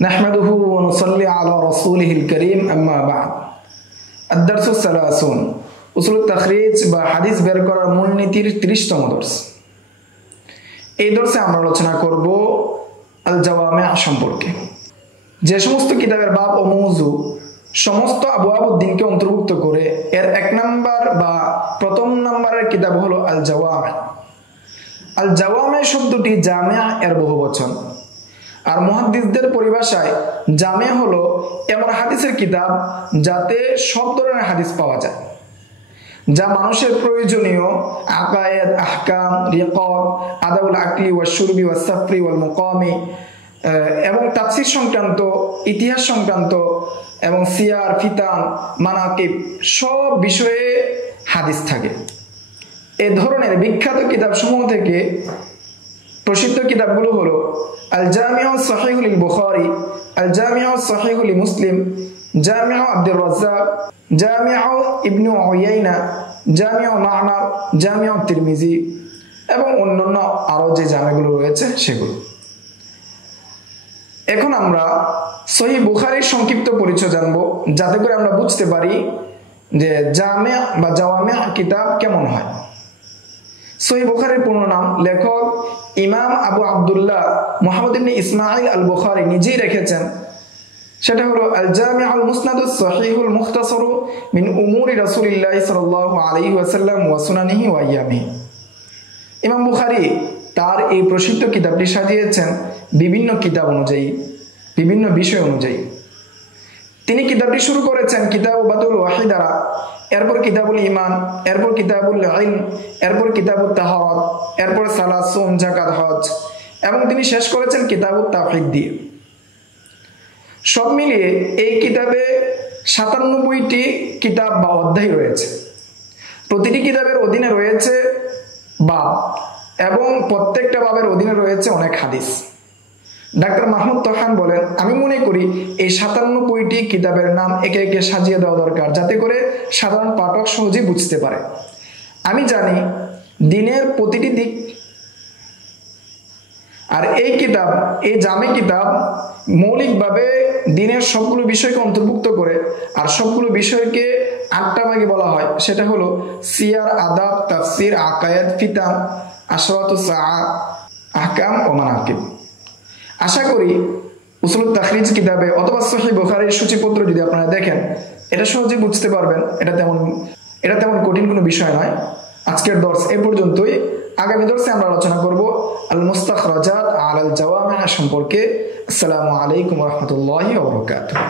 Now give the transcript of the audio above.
نحمده ونصلي على رسوله الكريم أما بعد الدرس الثلاثون উসুল তাখরিজ বা হাদিস বের করার মূলনীতির 30তম দর্স। এই দর্সে আমরা আলোচনা করব আল জাওয়ামি' সম্পর্কে। যে সমস্ত কিতাবের বাব ও মওযু সমস্ত আবওয়াবুদ্দিনকে অন্তর্ভুক্ত করে এর 1 নাম্বার বা প্রথম নাম্বারের কিতাব হলো আল জাওয়ামি'। আল জাওয়ামি' শব্দটি জামিয়া এর বহুবচন। আর মুহাদ্দিসদের পরিভাষায় জামে হলো এমন হাদিসের কিতাব যাতে সব ধরনের হাদিস পাওয়া যায়, যা মানুষের প্রয়োজনীয় আকায়েদ, আহকাম, রিকাব, আদাবুল আকলি ওয়া শুরবি ওয়া সাফরি ওয়াল মুকামি এবং তাফসীর সংক্রান্ত, ইতিহাস সংক্রান্ত এবং সিয়ার, ফিতান, মানাকিব সব বিষয়ে হাদিস থাকে। এই ধরনের বিখ্যাত কিতাবসমূহ থেকে প্রসিদ্ধ কিতাবগুলো হলো আল জামিউ সহিহুল বুখারী, আল জামিউ সহিহুল মুসলিম, জামিউ আব্দুর রাজ্জাক, জামিউ ইবনু উয়াইনা, জামিউ মা'মার, জামিউ তিরমিজি এবং অন্যান্য আরো যে জামিগুলো রয়েছে সেগুলো। এখন আমরা সহিহ বুখারীর সংক্ষিপ্ত পরিচয় জানব, যাতে করে আমরা বুঝতে পারি যে জামি' বা জাওয়ামি' কিতাব কেমন হয়। সহিহ বুখারীর পূর্ণ নাম লেখক ইমাম আবু আব্দুল্লাহ মুহাম্মদ ইবনে ইসমাঈল আল বুখারী নিজেই রেখেছেন। সেটা হলো আল জামিউল মুসনাদুস সহিহুল মুখতাসারু মিন উমুরি রাসূলিল্লাহ সাল্লাল্লাহু আলাইহি ওয়াসাল্লাম ওয়া সুনানিহি ওয়া আইয়ামিহি। ইমাম বুখারী তার এই প্রসিদ্ধ কিতাবটি সাজিয়েছেন বিভিন্ন কিতাব অনুযায়ী, বিভিন্ন বিষয় অনুযায়ী। তিনি কিতাবটি শুরু করেছেন কিতাবুল ওয়াহী দ্বারা, এরপর কিতাবুল ঈমান, এরপর কিতাবুল ইলম, এরপর কিতাবুত তাহারাত, এরপর সালাত, সাওম, যাকাত, হজ এবং তিনি শেষ করেছেন কিতাবুত তাওহীদ দিয়ে। সব মিলিয়ে এই কিতাবে ৯৭টি কিতাব বা অধ্যায় রয়েছে। প্রতিটি কিতাবের অধীনে রয়েছে বাব এবং প্রত্যেকটা বাবের অধীনে রয়েছে অনেক হাদিস। ডাক্তার মাহমুদ তহান বলেন, আমি মনে করি এই ৯৭টি কিতাবের নাম একে একে সাজিয়ে দেওয়া দরকার, যাতে করে সাধারণ পাঠক সহজেই বুঝতে পারে। আমি জানি দিনের প্রতিটি দিক, আর এই কিতাব, এই জামে কিতাব মৌলিকভাবে দিনের সবগুলো বিষয়কে অন্তর্ভুক্ত করে, আর সবগুলো বিষয়কে ৮টা ভাগে বলা হয়। সেটা হলো সিয়ার, আদাব, তাফসির, আকায়েদ, ফিতান, আশরাতুস সাআ, আহকাম ও মানাকিব। আশা করি উসুলুত তাখরিজ কিতাবে অথবা সহিহ বুখারীর সূচিপত্র যদি আপনারা দেখেন, এটা সহজেই বুঝতে পারবেন। এটা তেমন কঠিন কোনো বিষয় নয়। আজকের দর্স এই পর্যন্তই। আগামী দর্সে আমরা আলোচনা করব আল মুস্তাখরাজাত আলাল জাওয়ামি' সম্পর্কে। আসসালামু আলাইকুম ওয়া রাহমাতুল্লাহি ওয়া বারাকাতুহু।